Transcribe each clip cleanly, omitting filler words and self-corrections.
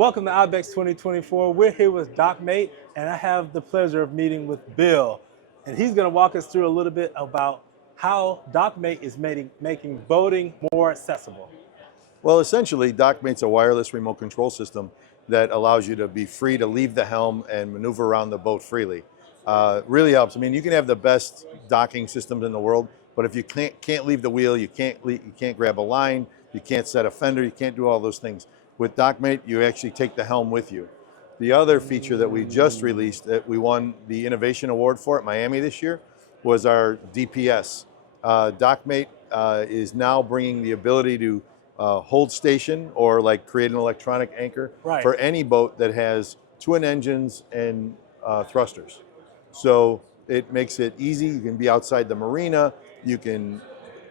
Welcome to IBEX 2024. We're here with Dockmate, and I have the pleasure of meeting with Bill. And he's going to walk us through a little bit about how Dockmate is making boating more accessible. Well, essentially, Dockmate's a wireless remote control system that allows you to be free to leave the helm and maneuver around the boat freely. Really helps. I mean, you can have the best docking systems in the world, but if you can't leave the wheel, you can't grab a line, you can't set a fender, you can't do all those things. With Dockmate, you actually take the helm with you. The other feature that we just released, that we won the Innovation Award for at Miami this year, was our DPS. Dockmate is now bringing the ability to hold station or like create an electronic anchor for any boat that has twin engines and thrusters. So it makes it easy. You can be outside the marina. You can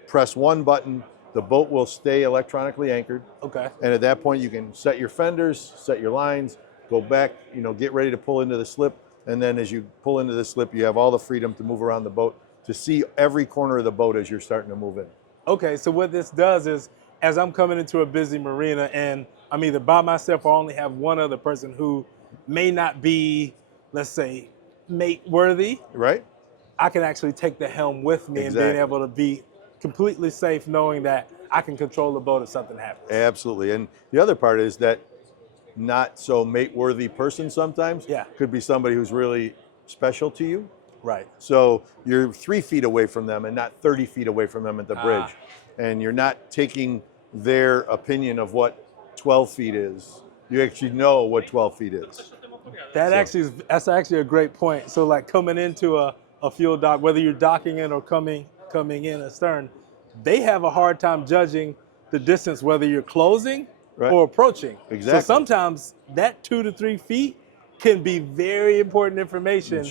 press one button. The boat will stay electronically anchored. Okay. And at that point, you can set your fenders, set your lines, go back, get ready to pull into the slip. And then as you pull into the slip, you have all the freedom to move around the boat to see every corner of the boat as you're starting to move in. Okay, so what this does is, as I'm coming into a busy marina and I'm either by myself or only have one other person who may not be, let's say, mate worthy, right? I can actually take the helm with me and being able to be completely safe knowing that I can control the boat if something happens. Absolutely. And the other part is that not so mate worthy person sometimes could be somebody who's really special to you. Right. So you're 3 feet away from them and not 30 feet away from them at the bridge. And you're not taking their opinion of what 12 feet is. You actually know what 12 feet is. That's actually a great point. So like coming into a fuel dock, whether you're docking in or coming in astern, they have a hard time judging the distance, whether you're closing or approaching. Exactly. So sometimes that 2 to 3 feet can be very important information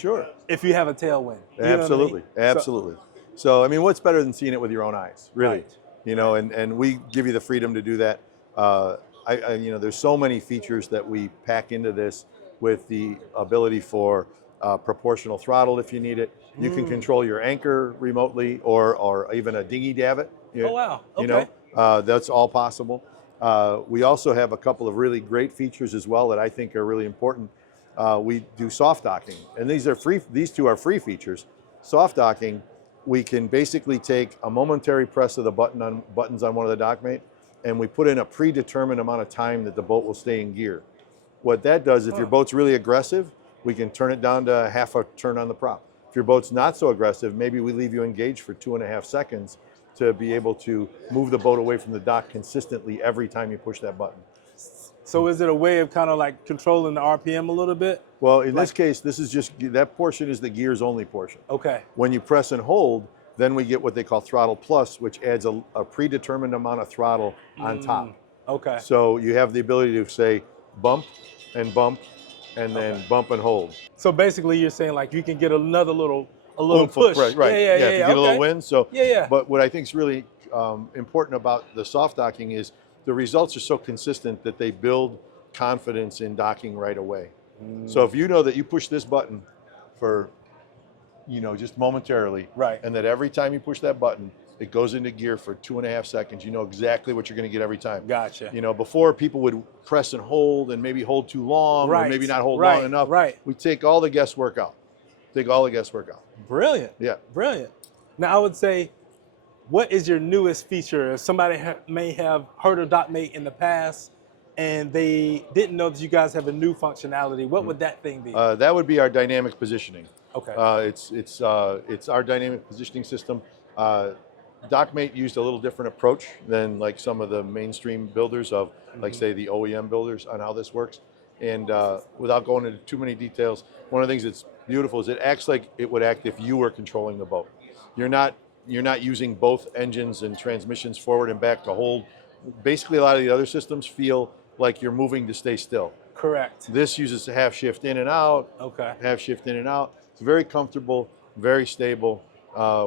if you have a tailwind. Absolutely, absolutely. So, I mean, what's better than seeing it with your own eyes, really? Right. And we give you the freedom to do that. There's so many features that we pack into this with the ability for proportional throttle if you need it. You can control your anchor remotely or even a dinghy davit. Oh, wow. Okay. That's all possible. We also have a couple of really great features as well that I think are really important. We do soft docking, and these are free. These two are free features. Soft docking, we can basically take a momentary press of the buttons on one of the Dockmate, and we put in a predetermined amount of time that the boat will stay in gear. What that does, if your boat's really aggressive, we can turn it down to half a turn on the prop. If your boat's not so aggressive, maybe we leave you engaged for 2.5 seconds to be able to move the boat away from the dock consistently every time you push that button. So is it a way of kind of like controlling the RPM a little bit? Well, in this case, this is just, that portion is the gears only portion. Okay. When you press and hold, then we get what they call throttle plus, which adds a predetermined amount of throttle on top. Okay. So you have the ability to say bump and then bump and hold. So basically you're saying like you can get another little push. Right. Yeah, if you get a little wind. So yeah. But what I think is really important about the soft docking is the results are so consistent that they build confidence in docking right away. So if you know that you push this button for, just momentarily, and that every time you push that button, it goes into gear for 2.5 seconds, you know exactly what you're going to get every time. Gotcha. Before people would press and hold and maybe hold too long or maybe not hold long enough. We take all the guesswork out. Brilliant. Yeah. Brilliant. Now I would say, what is your newest feature? If somebody may have heard of Dockmate in the past and they didn't know that you guys have a new functionality, what would that thing be? That would be our dynamic positioning. Okay. It's our dynamic positioning system. Dockmate used a little different approach than like some of the mainstream builders of, like say the OEM builders on how this works. And without going into too many details, one of the things that's beautiful is it acts like it would act if you were controlling the boat. You're not using both engines and transmissions forward and back to hold. Basically, a lot of the other systems feel like you're moving to stay still. Correct. This uses a half shift in and out. Okay. Half shift in and out. It's very comfortable, very stable.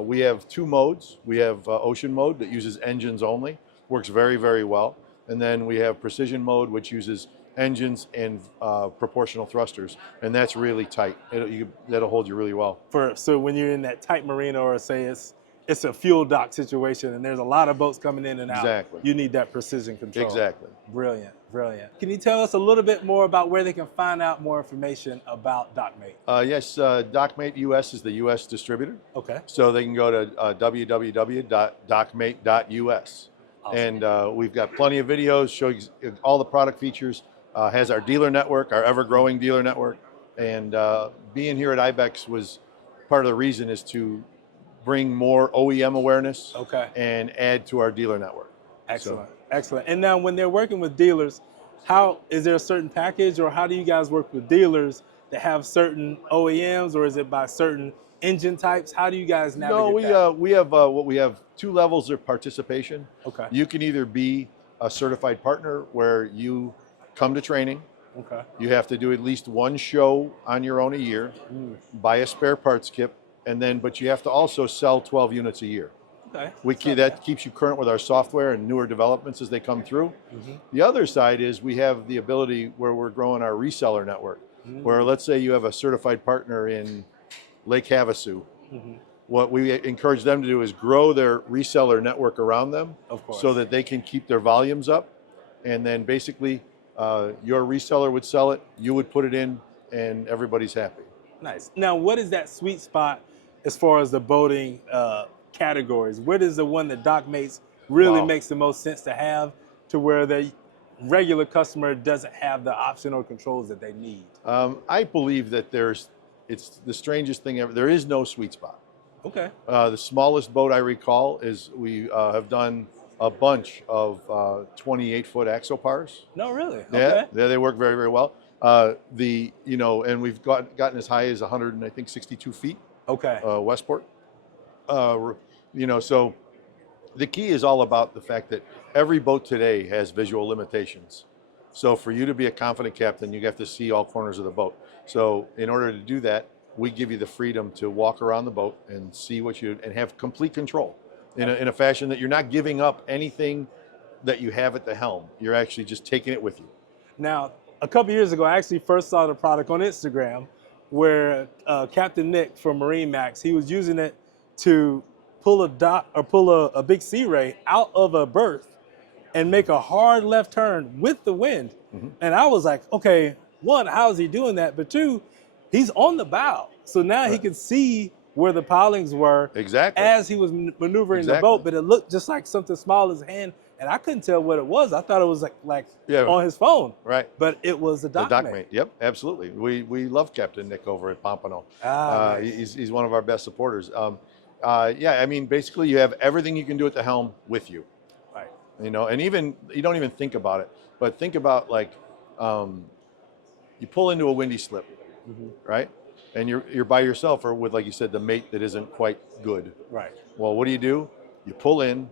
We have 2 modes. We have ocean mode that uses engines only, works very, very well. And then we have precision mode, which uses engines and proportional thrusters, and that's really tight. That'll hold you really well. So when you're in that tight marina, or say it's it's a fuel dock situation and there's a lot of boats coming in and out. Exactly. You need that precision control. Exactly. Brilliant, brilliant. Can you tell us a little bit more about where they can find out more information about Dockmate? Yes, Dockmate US is the US distributor. Okay. So they can go to www.dockmate.us. Awesome. And we've got plenty of videos showing all the product features, has our dealer network, our ever-growing dealer network. And being here at IBEX was part of the reason is to bring more OEM awareness and add to our dealer network. Excellent, excellent. And now when they're working with dealers, how is there a certain package or how do you guys work with dealers that have certain OEMs or is it by certain engine types? How do you guys navigate that? We have 2 levels of participation. Okay. You can either be a certified partner where you come to training. Okay. You have to do at least 1 show on your own a year, buy a spare parts kit, but you have to also sell 12 units a year. Okay. That keeps you current with our software and newer developments as they come through. The other side is we have the ability where we're growing our reseller network, where let's say you have a certified partner in Lake Havasu. What we encourage them to do is grow their reseller network around them so that they can keep their volumes up. And then basically your reseller would sell it, you would put it in, and everybody's happy. Nice. Now, what is that sweet spot as far as the boating categories? What is the one that Dockmates really makes the most sense to have to where the regular customer doesn't have the option or controls that they need? I believe that it's the strangest thing ever. There is no sweet spot. Okay. The smallest boat I recall is we have done a bunch of 28-foot axopars. No, really? Yeah, they work very, very well. And we've gotten as high as 162 feet. Okay. Westport. So the key is all about the fact that every boat today has visual limitations. So for you to be a confident captain, you have to see all corners of the boat. So in order to do that, we give you the freedom to walk around the boat and see and have complete control in a fashion that you're not giving up anything that you have at the helm. You're actually just taking it with you. Now, a couple years ago, I actually first saw the product on Instagram where Captain Nick from Marine Max, he was using it to pull a big sea ray out of a berth and make a hard left turn with the wind. And I was like, okay, 1, how is he doing that? But 2, he's on the bow. So now he can see where the pilings were as he was maneuvering the boat, but it looked just like something small as a hand. And I couldn't tell what it was. I thought it was like on his phone. Right. But it was the Dockmate. Yep, absolutely. We love Captain Nick over at Pompano. Nice. He's one of our best supporters. I mean, basically you have everything you can do at the helm with you. Right. And even, you don't even think about it, but think about like, you pull into a windy slip, right? And you're by yourself or with, like you said, the mate that isn't quite good. Right. Well, what do? You pull in,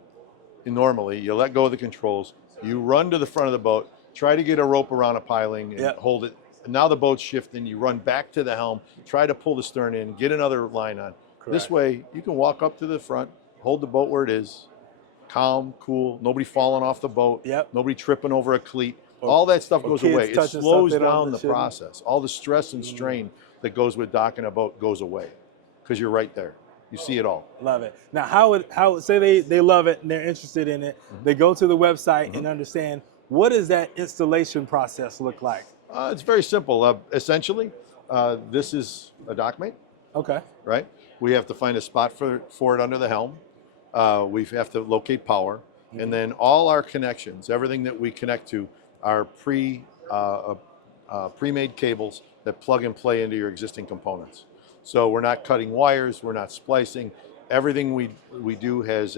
normally, you let go of the controls, you run to the front of the boat, try to get a rope around a piling and hold it. And now the boat's shifting, you run back to the helm, try to pull the stern in, get another line on. Correct. This way, you can walk up to the front, hold the boat where it is, calm, cool, nobody falling off the boat, nobody tripping over a cleat. All that stuff goes away. It slows down the process. All the stress and strain that goes with docking a boat goes away because you're right there. You see it all. Love it. Now, how would say they love it and they're interested in it. They go to the website and understand, what does that installation process look like? It's very simple. Essentially, this is a Dockmate. Okay. Right? We have to find a spot for it under the helm. We have to locate power. And then all our connections, everything that we connect to, are pre-made cables that plug and play into your existing components. So we're not cutting wires, we're not splicing. Everything we do has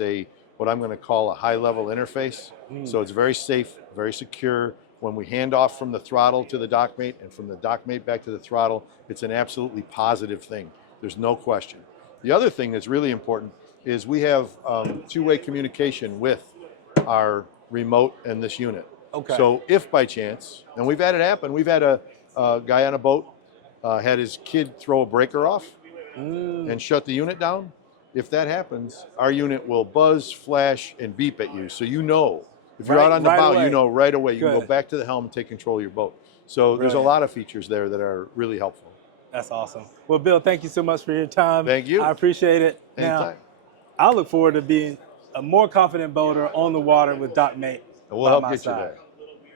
what I'm going to call a high-level interface. So it's very safe, very secure. When we hand off from the throttle to the Dockmate and from the Dockmate back to the throttle, it's an absolutely positive thing. There's no question. The other thing that's really important is we have two-way communication with our remote and this unit. Okay. So if by chance, and we've had it happen, we've had a guy on a boat had his kid throw a breaker off and shut the unit down. If that happens, our unit will buzz, flash, and beep at you. So you know, if you're out on the bow, you know right away. You can go back to the helm and take control of your boat. So there's a lot of features there that are really helpful. That's awesome. Well, Bill, thank you so much for your time. Thank you. I appreciate it. Anytime. Now, I look forward to being a more confident boater on the water with Dockmate We'll by help my get you side. there.